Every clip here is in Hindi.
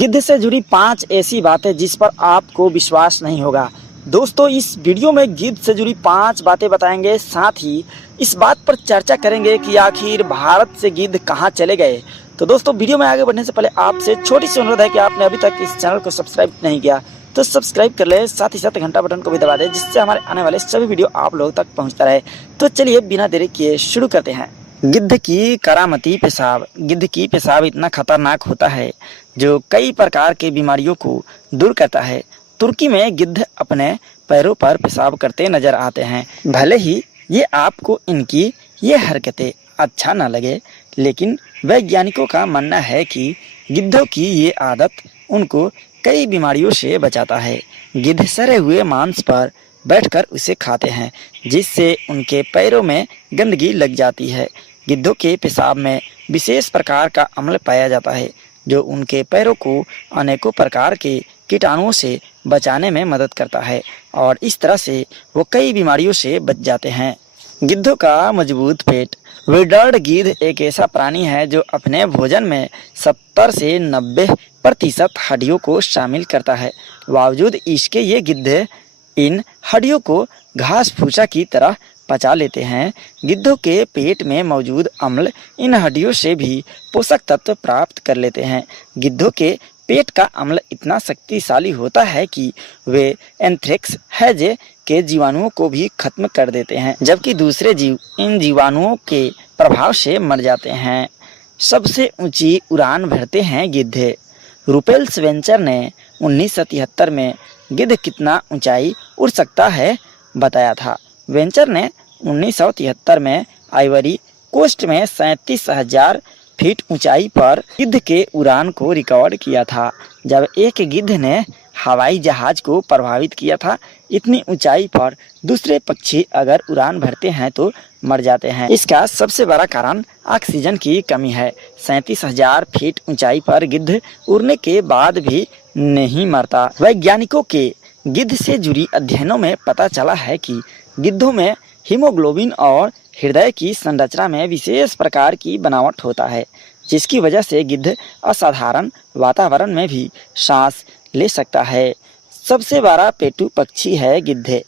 गिद्ध से जुड़ी 5 ऐसी बातें जिस पर आपको विश्वास नहीं होगा। दोस्तों, इस वीडियो में गिद्ध से जुड़ी 5 बातें बताएंगे, साथ ही इस बात पर चर्चा करेंगे कि आखिर भारत से गिद्ध कहां चले गए। तो दोस्तों, वीडियो में आगे बढ़ने से पहले आपसे छोटी सी अनुरोध है कि आपने अभी तक इस चैनल को सब्सक्राइब नहीं किया तो सब्सक्राइब कर ले, साथ ही साथ घंटा बटन को भी दबा दें, जिससे हमारे आने वाले सभी वीडियो आप लोगों तक पहुँचता रहे। तो चलिए बिना देरी किए शुरू करते हैं। गिद्ध की करामती पेशाब। गिद्ध की पेशाब इतना खतरनाक होता है जो कई प्रकार के बीमारियों को दूर करता है। तुर्की में गिद्ध अपने पैरों पर पेशाब करते नजर आते हैं। भले ही ये आपको इनकी ये हरकतें अच्छा न लगे, लेकिन वैज्ञानिकों का मानना है कि गिद्धों की ये आदत उनको कई बीमारियों से बचाता है। गिद्ध सड़े हुए मांस पर बैठकर उसे खाते हैं, जिससे उनके पैरों में गंदगी लग जाती है। गिद्धों के पेशाब में विशेष प्रकार का अम्ल पाया जाता है जो उनके पैरों को अनेकों प्रकार के कीटाणुओं से बचाने में मदद करता है और इस तरह से वो कई बीमारियों से बच जाते हैं। गिद्धों का मजबूत पेट। विडर्ड गिद्ध एक ऐसा प्राणी है जो अपने भोजन में 70 से 90% हड्डियों को शामिल करता है। बावजूद इसके ये गिद्ध इन हड्डियों को घास फूसा की तरह पचा लेते हैं। गिद्धों के पेट में मौजूद अम्ल इन हड्डियों से भी पोषक तत्व प्राप्त कर लेते हैं। गिद्धों के पेट का अम्ल इतना शक्तिशाली होता है कि वे एंथ्रेक्स हैजे के जीवाणुओं को भी खत्म कर देते हैं, जबकि दूसरे जीव इन जीवाणुओं के प्रभाव से मर जाते हैं। सबसे ऊंची उड़ान भरते हैं गिद्ध। रूपेल्स वेंचर ने 1973 में गिद्ध कितना ऊंचाई उड़ सकता है बताया था। वेंचर ने 1973 में आइवरी कोस्ट में 37,000 फीट ऊंचाई पर गिद्ध के उड़ान को रिकॉर्ड किया था, जब एक गिद्ध ने हवाई जहाज को प्रभावित किया था। इतनी ऊंचाई पर दूसरे पक्षी अगर उड़ान भरते हैं तो मर जाते हैं। इसका सबसे बड़ा कारण ऑक्सीजन की कमी है। 37,000 फीट ऊंचाई पर गिद्ध उड़ने के बाद भी नहीं मरता। वैज्ञानिकों के गिद्ध से जुड़ी अध्ययनों में पता चला है कि गिद्धों में हीमोग्लोबिन और हृदय की संरचना में विशेष प्रकार की बनावट होता है, जिसकी वजह से गिद्ध असाधारण वातावरण में भी सांस ले सकता है। सबसे बड़ा पेटू पक्षी है गिद्ध।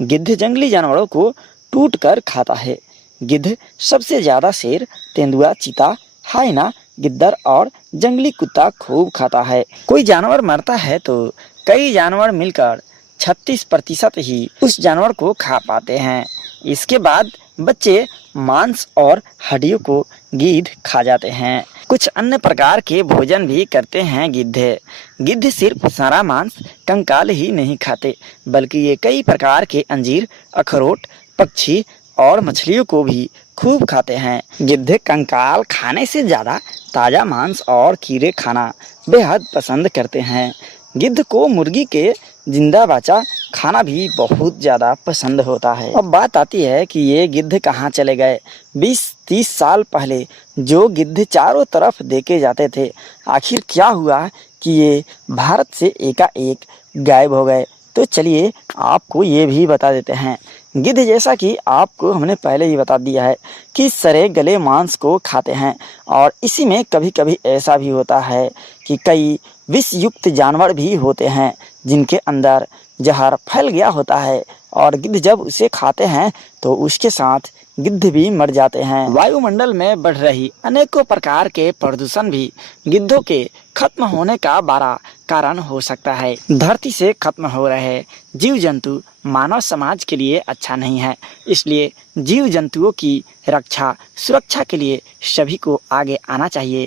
गिद्ध जंगली जानवरों को टूट कर खाता है। गिद्ध सबसे ज्यादा शेर, तेंदुआ, चीता, हाइना, गिद्दर और जंगली कुत्ता खूब खाता है। कोई जानवर मरता है तो कई जानवर मिलकर 36% ही उस जानवर को खा पाते हैं। इसके बाद बच्चे मांस और हड्डियों को गिद्ध खा जाते हैं। कुछ अन्य प्रकार के भोजन भी करते हैं गिद्ध। गिद्ध सिर्फ सारा मांस, कंकाल ही नहीं खाते, बल्कि ये कई प्रकार के अंजीर, अखरोट, पक्षी और मछलियों को भी खूब खाते हैं। गिद्ध कंकाल खाने से ज़्यादा ताज़ा मांस और कीड़े खाना बेहद पसंद करते हैं। गिद्ध को मुर्गी के जिंदा बच्चा खाना भी बहुत ज़्यादा पसंद होता है। अब बात आती है कि ये गिद्ध कहाँ चले गए। 20-30 साल पहले जो गिद्ध चारों तरफ देखे जाते थे, आखिर क्या हुआ कि ये भारत से एकाएक गायब हो गए। तो चलिए आपको ये भी बता देते हैं। गिद्ध, जैसा कि आपको हमने पहले ही बता दिया है, कि सड़े गले मांस को खाते हैं और इसी में कभी कभी ऐसा भी होता है कि कई विषयुक्त जानवर भी होते हैं जिनके अंदर जहर फैल गया होता है और गिद्ध जब उसे खाते हैं तो उसके साथ गिद्ध भी मर जाते हैं। वायुमंडल में बढ़ रही अनेकों प्रकार के प्रदूषण भी गिद्धों के खत्म होने का बड़ा कारण हो सकता है। धरती से खत्म हो रहे जीव जंतु मानव समाज के लिए अच्छा नहीं है, इसलिए जीव जंतुओं की रक्षा सुरक्षा के लिए सभी को आगे आना चाहिए।